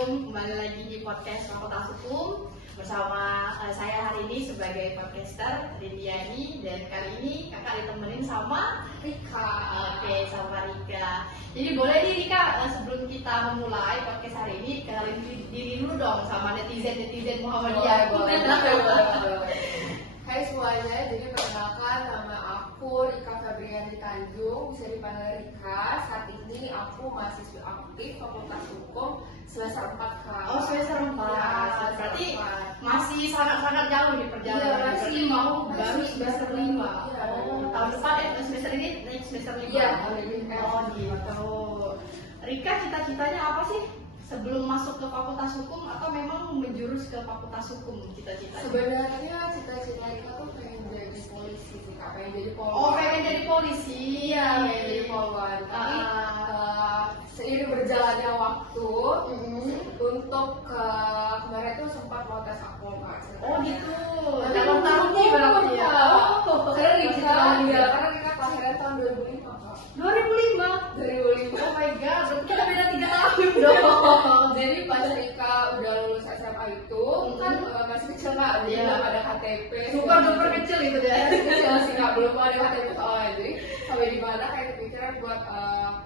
kembali lagi di podcast Fakultas Hukum bersama saya hari ini sebagai podcaster Rindiani, dan kali ini kakak ditemenin sama Rika. Oke, sama Rika. Jadi boleh nih Rika, sebelum kita memulai podcast hari ini, kenalin diri dulu dong sama netizen Muhammadiyah. Boleh. Hai semuanya, jadi perkenalkan nama aku Rika Febriani Tanjung, bisa dipanggil Rika. Saat ini aku mahasiswi aktif Fakultas Hukum semester 4 Kak. Oh, semester 4. Ya, berarti masih sangat-sangat jauh nih perjalanan. Iya, masih mau baru semester 5. Iya, tahun depan semester ini naik semester 5. Iya, oh gitu. Rika, cita-citanya apa sih? Sebelum masuk ke Fakultas Hukum atau memang menjurus ke Fakultas Hukum cita-citanya? Sebenarnya cita-cita Rika tuh pengen jadi polisi sih Kak, pengen jadi polwan. Oh, pengen jadi polisi. Iya, pengen jadi polwan. Tapi seiring berjalannya waktu, untuk kemarin tuh sempat mau tes akpol Kak. Oh gitu. Dalam tahun ini berapa ya? Karena Rika, ya. karena Rika kelahiran tahun 2005 Kak. 2005. 2005. Oh my god, berarti kita beda 3 tahun dong. Jadi pas Rika udah lulus SMA itu kan masih kecil Kak, jadi belum ada KTP. Super duper kecil itu dia. Kecil sih Kak, belum ada KTP soalnya. Jadi sampai di mana kayak kepikiran buat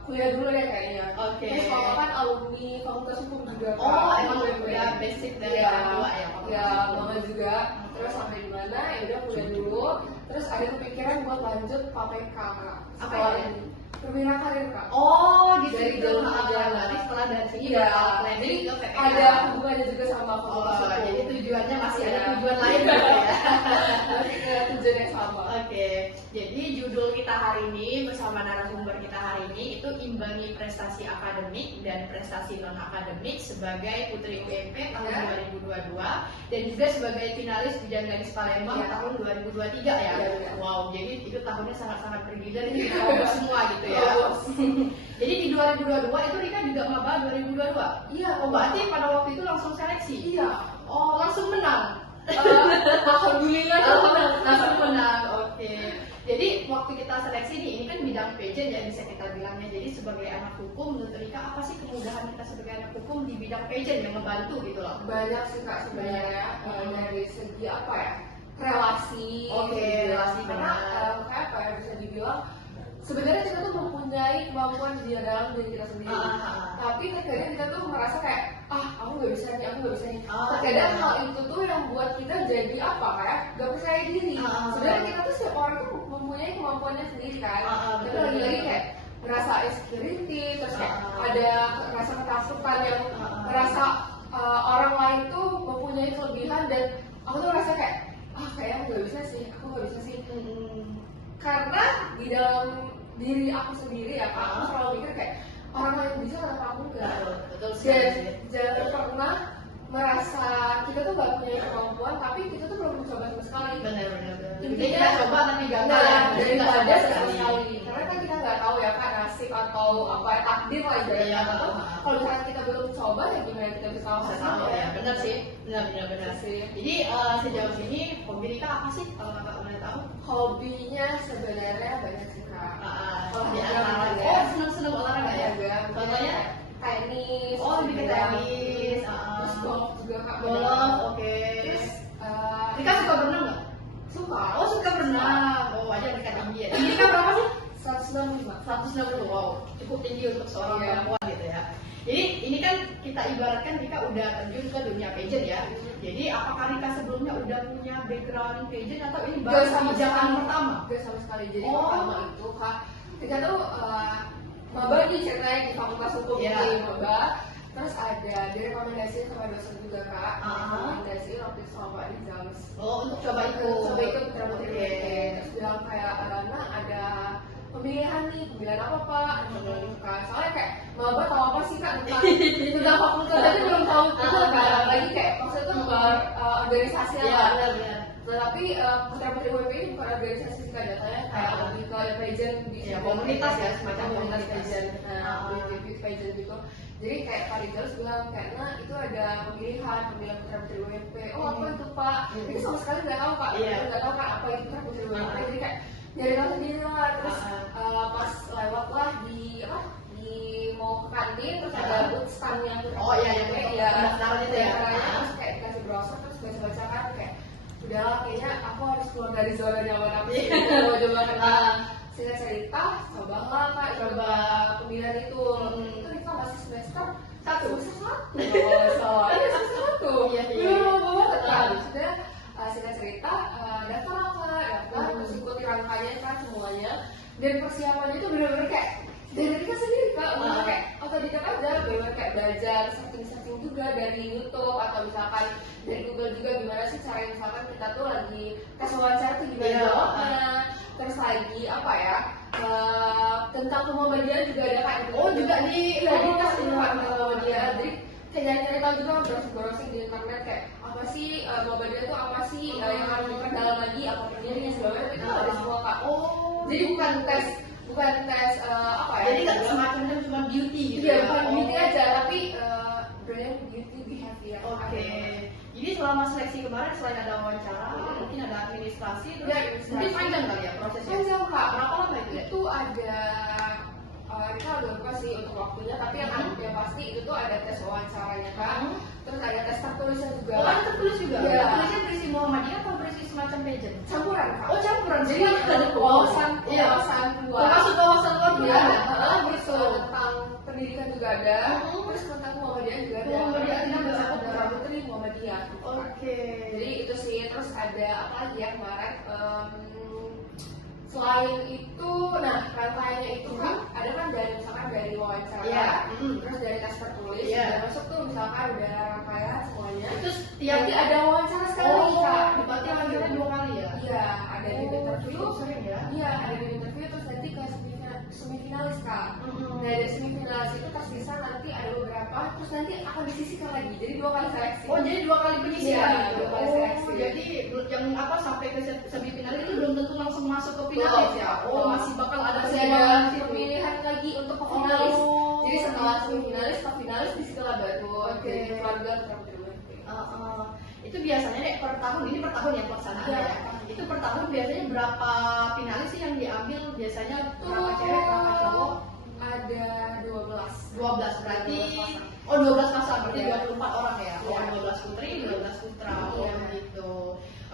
kuliah dulu deh kayaknya. Oke. Terus kalau kan alumni Fakultas Hukum juga Kak. Oh, emang udah basic dari orang tua ya. Ya, mama juga. Terus sampai di mana ya udah kuliah dulu. Terus ada kepikiran buat lanjut KPK Kak. Apa Sekolah ya? ini. Perwira karir Kak. Oh, gitu. Dari jauh Berarti setelah dari sini Iya, planning ke PPK. ada hubungannya juga sama Oh, Fakultas Hukum. jadi tujuannya masih ada Iya. tujuan lain gitu ya. Berarti ke tujuan yang sama. Oke, jadi judul kita hari ini bersama narasumber kita hari ini itu imbangi prestasi akademik dan prestasi non akademik sebagai Putri UMP tahun 2022 dan juga sebagai finalis Hujan Gadis Palembang tahun 2023 ya. Iya. Wow, jadi itu tahunnya sangat-sangat bergila nih kita semua gitu ya. Jadi di 2022 itu Rika juga maba 2022. Iya. Oh, berarti pada waktu itu langsung seleksi. Iya. Oh, langsung menang. Alhamdulillah Langsung menang. Oke. Jadi waktu kita seleksi nih, ini kan bidang pageant ya bisa kita bilangnya. Jadi sebagai anak hukum, menurut Rika apa sih kemudahan kita sebagai anak hukum di bidang pageant yang membantu gitu loh? Banyak sih Kak sebenarnya dari segi apa ya? Relasi. Oke, relasi Karena kayak apa ya bisa dibilang sebenarnya kita tuh mempunyai kemampuan di dalam diri kita sendiri. Tapi terkadang kita tuh merasa kayak aku nggak bisa nih, aku nggak bisa nih. Terkadang hal itu tuh yang buat kita jadi apa kayak nggak percaya diri. Sebenarnya kita tuh setiap orang tuh mempunyai kemampuannya sendiri kan. Tapi lagi-lagi kayak merasa insecurity, terus kayak ada rasa ketakutan yang merasa orang lain tuh mempunyai kelebihan dan aku tuh merasa kayak kayaknya aku nggak bisa sih, aku nggak bisa sih. Karena di dalam diri aku sendiri ya Kak, aku selalu mikir kayak orang lain bisa kenapa aku enggak. Betul Dan sih. jangan pernah merasa kita tuh gak punya kemampuan tapi kita tuh belum mencoba sama sekali. Benar. Jadi Intinya kita coba tapi gagal ya. daripada sama sekali. Karena kan kita nggak tahu ya Kak nasib atau apa takdir lah ibaratnya. Kalau misalnya kita belum coba ya gimana kita bisa tahu ya. Benar sih. Benar sih. Jadi sejauh ini hobi Rika apa sih kalau kakak boleh tahu? Hobinya sebenarnya banyak sih Kak. Senang olahraga ya. Contohnya tenis. Oh, lebih ke tenis. Terus golf juga Kak. Golf, oke. Terus Rika suka berenang nggak? suka. Oh, suka berenang. Oh, wajar Rika tinggi ya. Tinggi Rika berapa sih? 195. 160. Wow, cukup tinggi untuk seorang perempuan gitu ya. Jadi ini kan kita ibaratkan Rika udah terjun ke dunia pageant ya. Jadi apakah Rika sebelumnya udah punya background pageant atau ini baru pijakan pertama? Gak sama sekali. Jadi pertama itu Kak, Rika tuh maba nih ceritanya di Fakultas Hukum ini maba. Terus ada direkomendasi sama dosen juga Kak. Rekomendasi waktu itu sama Pak Rizal. Oh, untuk coba ikut Putra Putri UMP. Terus bilang kayak ada pemilihan apa Pak? Kan. Soalnya kayak maba tahu apa sih Kak tentang fakultas tapi belum tahu itu kan. Lagi kayak maksudnya itu organisasi ya. Tapi Putra Putri UMP ini bukan organisasi sih Kak, datanya kayak lebih ke pageant komunitas ya, semacam komunitas pageant. Pageant gitu. Jadi kayak Pak Rizal bilang karena itu ada pemilihan Putra Putri UMP. Oh apa itu Pak? Itu sama sekali nggak tahu Pak. Nggak tahu kan apa itu Putra Putri UMP. Jadi kayak nyari tahu sendiri lah. Terus pas lewat lah di mau ke kantin terus ada booth stand yang oh iya yang ya udah kayaknya aku harus keluar dari zona nyaman aku sih, coba kenal. Singkat cerita, cobalah Kak, coba pemilihan itu. Itu Rika masih semester satu. Iya semester satu. Belum lama banget kan. Sudah singkat cerita, daftar terus ikuti rangkaian kan semuanya. Dan persiapannya itu benar-benar kayak dari Rika sendiri Kak, kayak otodidak aja, benar-benar kayak belajar setting juga dari YouTube atau misalkan dari Google juga gimana sih cara misalkan kita tuh lagi tes wawancara tuh gimana jawabnya. Terus lagi apa ya, tentang Muhammadiyah juga ada kan. Juga di tes tentang Muhammadiyah. Jadi kayak nyari tahu juga, browsing di internet kayak apa sih Muhammadiyah itu apa sih, yang harus diperdalam lagi apa pendirinya segala macam itu ada semua Kak. Jadi bukan tes apa ya, jadi nggak semacamnya cuma beauty gitu. Iya, bukan beauty aja tapi brand beauty behavior. Jadi selama seleksi kemarin selain ada wawancara, mungkin ada administrasi, terus mungkin panjang kali ya prosesnya. Panjang Kak. Berapa lama itu ya? Itu ada kita udah lupa sih untuk waktunya, tapi yang pasti itu tuh ada tes wawancaranya kan. Terus ada tes tertulisnya juga. Ada tertulis juga? Iya. Tertulisnya berisi Muhammadiyah atau berisi semacam pageant? Campuran Kak. Campuran. Jadi ada wawasan luar. Termasuk wawasan luar Iya, gitu. tentang pendidikan juga ada. Terus tentang Muhammadiyah juga ada. Muhammadiyah tidak ada Putra Putri Muhammadiyah. Jadi itu sih. Terus ada apa lagi ya kemarin? Selain itu, nah rangkaiannya itu kan ada kan dari misalkan dari wawancara, terus dari tes tertulis, udah masuk tuh misalkan udah rangkaian semuanya. Terus tiap ada wawancara sekali Kak. Berarti wawancara 2 kali ya? Iya, ada di interview. Sering ya? Iya, ada di interview terus nanti ke semifinalis Kak. Nah dari semifinalis itu tersisa nanti ada beberapa, terus nanti akan disisihkan lagi. Jadi 2 kali seleksi. Jadi 2 kali penyisihan. Iya, 2 kali seleksi. Jadi yang apa sampai ke semifinalis itu belum tentu langsung masuk ke finalis ya? Masih bakal ada pemilihan lagi untuk ke finalis. Jadi setelah semifinalis ke finalis disitulah baru jadi keluarga itu biasanya deh per tahun, ini per tahun ya pelaksanaannya ya. Itu per tahun biasanya berapa finalis sih yang diambil, biasanya berapa cewek berapa cowok? Ada 12 berarti 12 pasang berarti 24 orang ya. 12 putri 12 putra. Gitu.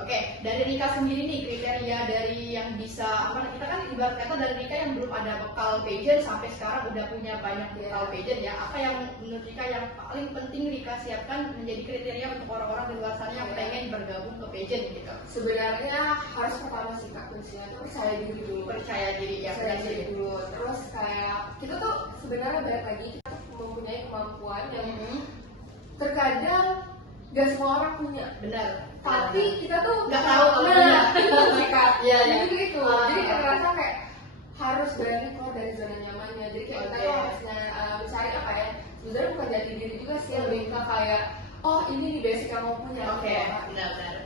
Oke, dari Rika sendiri nih kriteria dari yang bisa apa, kita kan ibarat kata dari Rika yang belum ada bekal pageant sampai sekarang udah punya banyak bekal pageant ya. Apa yang menurut Rika yang paling penting Rika siapkan menjadi kriteria untuk orang-orang di luar sana yang pengen bergabung ke pageant gitu? Sebenarnya harus pertama sih Kak, kuncinya tuh percaya diri dulu. Percaya diri ya, percaya diri dulu. Terus kayak kita tuh sebenarnya banyak lagi kita mempunyai kemampuan yang terkadang gak semua orang punya. Benar. Tapi kita tuh nggak tahu kalau itu Kak. Iya. Gitu. Jadi kita ngerasa kayak harus berani keluar dari zona nyamannya. Jadi kayak kita harusnya mencari apa ya? Sebenarnya bukan jati diri juga sih, lebih ke kayak ini nih basic yang mau punya. Benar-benar.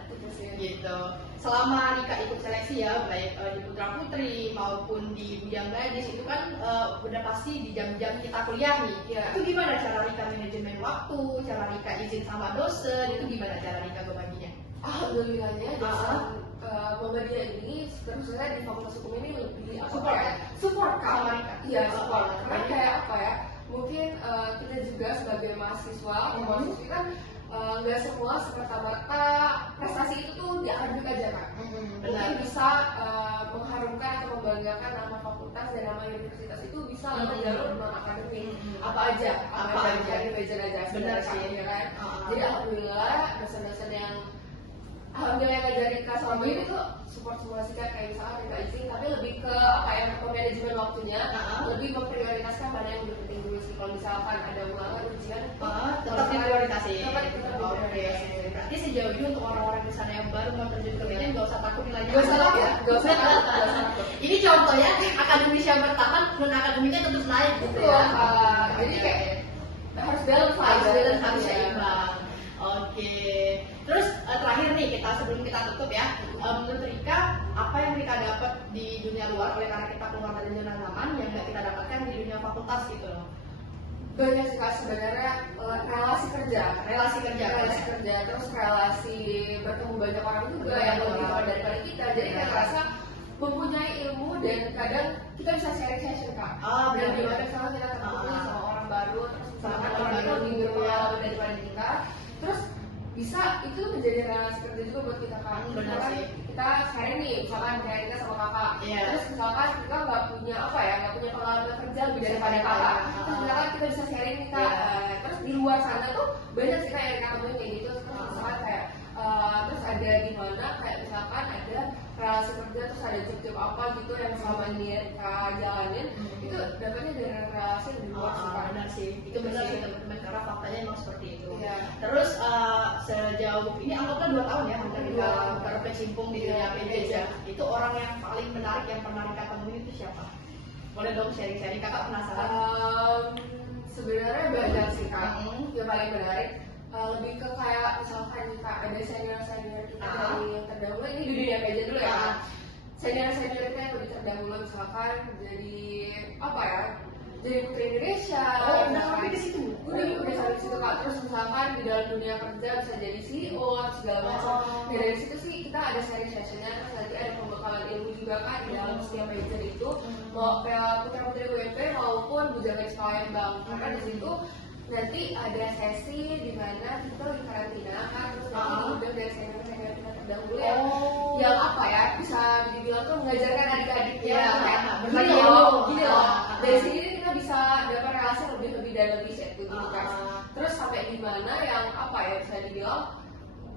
Gitu. Selama Rika ikut seleksi ya, baik di Putra Putri maupun di Bujang Gadis itu kan udah pasti di jam-jam kita kuliah nih. Itu gimana cara Rika manajemen waktu, cara Rika izin sama dosen, itu gimana cara Rika bebaginya? Alhamdulillahnya dosen Muhammadiyah ini terusnya di Fakultas Hukum ini lebih support Kak sama Rika. Iya, support. Karena kayak apa ya? Mungkin kita juga sebagai mahasiswa kan nggak semua semerta-merta prestasi itu tuh di akademik aja Kak. Mungkin bisa mengharumkan atau membanggakan nama fakultas dan nama universitas itu bisa lewat jalur non akademik. Apa aja di belajar aja. Benar sih ya kan. Jadi alhamdulillah dosen-dosen yang alhamdulillah ngajarin Kak selama ini tuh support semua sih Kak, kayak misalkan Rika izin, tapi lebih ke apa ya, manajemen waktunya, lebih memprioritaskan mana yang lebih penting dulu sih. Kalau misalkan ada ulangan ujian, tetap diprioritasi. Oke. Berarti sejauh ini untuk orang-orang di sana yang baru mau terjun ke media nggak usah takut nilainya. Nggak usah takut. Ini contoh ya, akademis yang bertahan, non akademiknya terus naik gitu ya. Jadi kayak harus balance, harus seimbang. Oke. Terus terakhir nih sebelum kita tutup ya, menurut Rika apa yang Rika dapat di dunia luar oleh karena kita keluar dari zona nyaman yang nggak kita dapatkan di dunia fakultas gitu loh? Banyak sih Kak, sebenarnya relasi kerja, terus relasi bertemu banyak orang juga yang lebih tua daripada kita. Jadi kita ngerasa mempunyai ilmu dan kadang kita bisa sharing session Kak. Dan di mana misalnya kita ketemu sama orang baru, terus misalkan orang itu lebih berpengalaman daripada kita, terus bisa itu menjadi relasi kerja juga buat kita kan. Benar Misalkan sih. kita sharing nih, misalkan kayak kita sama kakak, terus misalkan kita nggak punya apa ya, nggak punya pengalaman kerja lebih daripada kakak, terus misalkan kita bisa sharing nih kak, terus di luar sana tuh banyak sih kayak yang temuin kayak gitu, terus misalkan kayak terus ada di mana kayak misalkan ada relasi kerja terus ada job-job apa gitu yang selama ini jalanin itu dapatnya dari relasi yang di luar sih Kak. Benar sih, itu benar sih teman-teman, karena faktanya emang seperti itu. Iya. Terus sejauh ini anggaplah 2 tahun ya hampir kita berkecimpung di dunia PJ ya. Itu orang yang paling menarik yang pernah Rika temuin itu siapa? Boleh dong sharing-sharing, kakak penasaran? Sebenarnya banyak sih Kak, yang paling menarik lebih ke kayak misalkan kita ada senior kita dari yang terdahulu, ini di dunia PJ dulu ya. Senior kita yang lebih terdahulu misalkan jadi apa ya, jadi Putri Indonesia. Udah sampai ke situ? Udah sampai ke situ Kak. Terus misalkan di dalam dunia kerja bisa jadi CEO segala macam. Nah dari situ sih kita ada sharing sessionnya, terus nanti ada pembekalan ilmu juga kan di dalam setiap major itu, mau kayak putra-putri WP maupun bujangan sekalian bang. Karena di situ nanti ada sesi di mana kita lagi karantina kan, terus nanti diundang dari senior kita terdahulu yang apa ya, bisa dibilang tuh mengajarkan adik-adiknya kayak gini loh. Dari sini kita bisa dapat relasi lebih dan lebih set gitu kan. Terus sampai di mana yang apa ya, bisa dibilang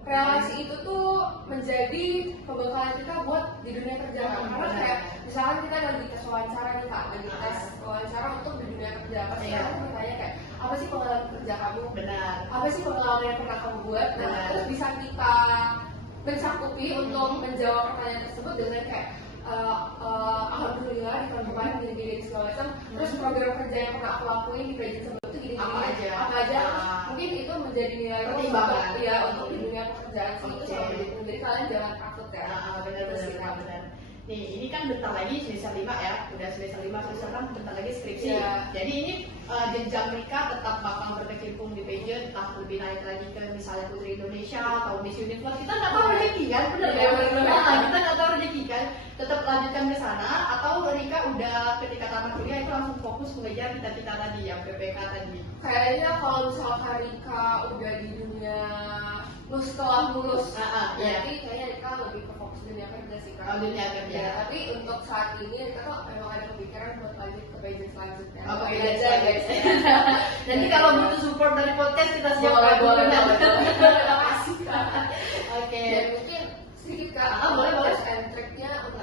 relasi itu tuh menjadi pembekalan kita buat di dunia kerja kan. Karena kayak misalkan kita lagi tes wawancara nih Kak, lagi tes wawancara untuk di dunia kerja, pasti kita bertanya kayak apa sih pengalaman kerja kamu? Benar. Apa sih pengalaman yang pernah kamu buat? Nah, terus bisa kita mencakupi untuk menjawab pertanyaan tersebut dengan kayak alhamdulillah di tahun kemarin gini-gini segala macam. Terus program kerja yang pernah aku lakuin di PJ sebelum itu gini-gini apa aja. Mungkin itu menjadi nilai pertimbangan ya untuk di dunia pekerjaan sih itu sama jadi kalian jangan takut ya. Benar. Nih, ini kan bentar lagi semester 5 ya, udah semester 5, semester 6, bentar lagi skripsi. Jadi ini jenjang Rika tetap bakal berkecimpung di pageant, entah lebih naik lagi ke misalnya Putri Indonesia atau Miss Universe. Kita nggak tahu rezeki kan, bener ya? Kita nggak tahu rezeki kan, tetap lanjutkan ke sana atau Rika udah ketika tamat kuliah itu langsung fokus mengejar cita-cita tadi yang PPK tadi. Kayaknya kalau misalkan Rika udah di dunia setelah lulus, berarti kayaknya Rika lebih ke fokus dunia kerja sih Kak. Dunia kerja. Ya, tapi untuk saat ini Rika tuh memang ada kepikiran buat lanjut ke pageant selanjutnya. Oke, aja guys. Nanti kalau butuh support dari podcast kita siap. Boleh. Terima kasih Kak. Oke. Dan mungkin sedikit Kak, boleh. tips and trick-nya untuk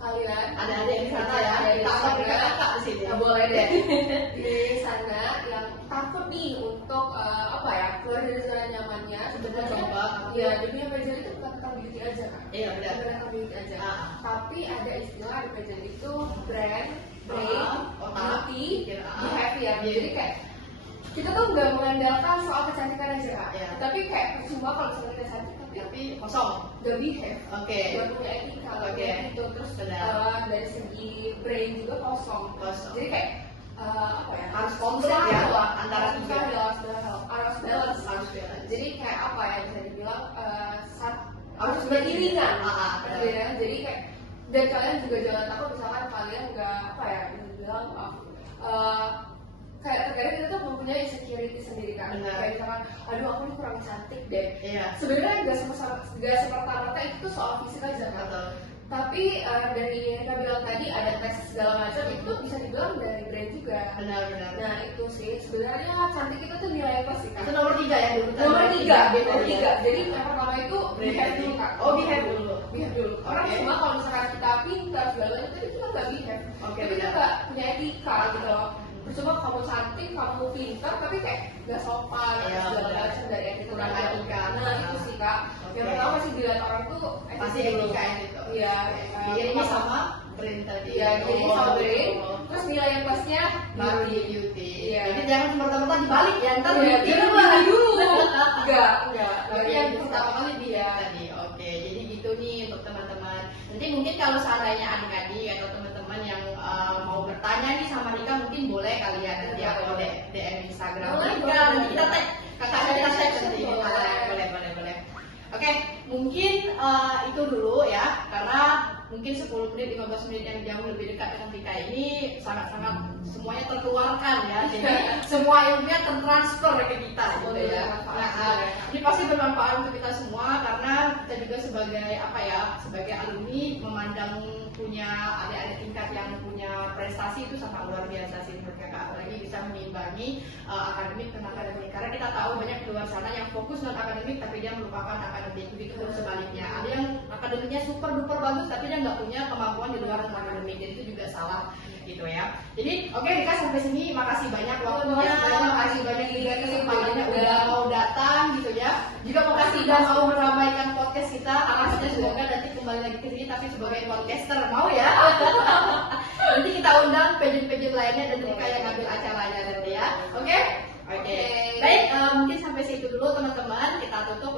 kalian. Ada di sana ya. Kita akan kakak di sini. Boleh deh. Di sana yang takut nih untuk apa ya, keluar dari zona nyamannya. Sebenarnya coba. Ya, di dunia pageant itu bukan tentang beauty aja kan. Iya benar. Bukan tentang beauty aja. Tapi ada istilah di pageant itu brand, beauty, behavior. Jadi kayak kita tuh nggak mengandalkan soal kecantikan aja Kak. Tapi kayak cuma kalau misalnya kita cantik tapi kosong. Gak behave. Gak punya etika. Gitu. Terus dari segi brain juga kosong. Jadi kayak apa ya, harus konsep ya antara tiga, harus balance. Jadi kayak apa ya, bisa dibilang harus beriringan. Jadi kayak, dan kalian juga jangan takut misalkan kalian nggak apa ya, bisa dibilang kayak terkadang kita tuh mempunyai insecurity sendiri kan. Kayak misalkan, aduh aku ini kurang cantik deh. Sebenarnya nggak semerta-merta itu tuh soal fisik aja kan. Tapi dari yang kita bilang tadi ada tes segala macam, itu bisa dibilang dari brand juga. Benar. Nah itu sih sebenarnya cantik itu tuh nilai plus sih Kak. Itu nomor 3 ya dulu. Nomor 3. Jadi yang pertama itu behave dulu Kak. Behave dulu. Karena cuma kalau misalkan kita pintar segala macam itu kita nggak behave. Tapi kita nggak punya etika gitu loh. Percuma kamu cantik, kamu pintar, tapi kayak nggak sopan, segala macam dari etika. Nah itu sih Kak. Yang pertama sih dilihat orang tuh pasti etika itu. Iya. Ini sama brand tadi. Iya. Jadi sama brand. Terus nilai yang plusnya baru di beauty. Iya. Jadi jangan semata-mata dibalik ya. Ntar beauty dulu. Enggak. Tapi yang pertama kali dia tadi. Oke. Jadi gitu nih untuk teman-teman. Nanti mungkin kalau seandainya adik-adik atau teman-teman yang mau bertanya nih sama Rika, mungkin boleh kalian nanti aku DM Instagram Rika, nanti kita tag kakaknya, kita tag nanti. Boleh. Oke, mungkin itu dulu ya, karena mungkin 10 menit 15 menit yang jauh lebih dekat dengan Tika ini sangat-sangat semuanya terkeluarkan ya. Jadi semua ilmunya tertransfer ke kita gitu ya. Nah, ini pasti bermanfaat untuk kita semua karena kita juga sebagai apa ya, sebagai alumni memandang punya adik-adik tingkat yang punya prestasi itu sangat luar biasa sih menurut kakak, apalagi bisa mengimbangi akademik dan akademik, karena kita tahu banyak di luar sana yang fokus non akademik tapi dia melupakan akademik, begitu pun sebaliknya ada yang akademiknya super duper bagus tapi dia nggak punya kemampuan di luar non akademik, jadi itu juga salah gitu ya. Jadi oke Rika, sampai sini makasih banyak waktunya, makasih banyak juga kesempatannya udah mau datang gitu ya, juga makasih udah mau meramaikan podcast kita. Maksudnya semoga nanti kembali lagi ke sini tapi sebagai podcaster, mau ya. Nanti kita undang pageant-pageant lainnya dan Rika yang ngambil acaranya nanti ya. Oke? Baik, mungkin sampai situ dulu teman-teman, kita tutup.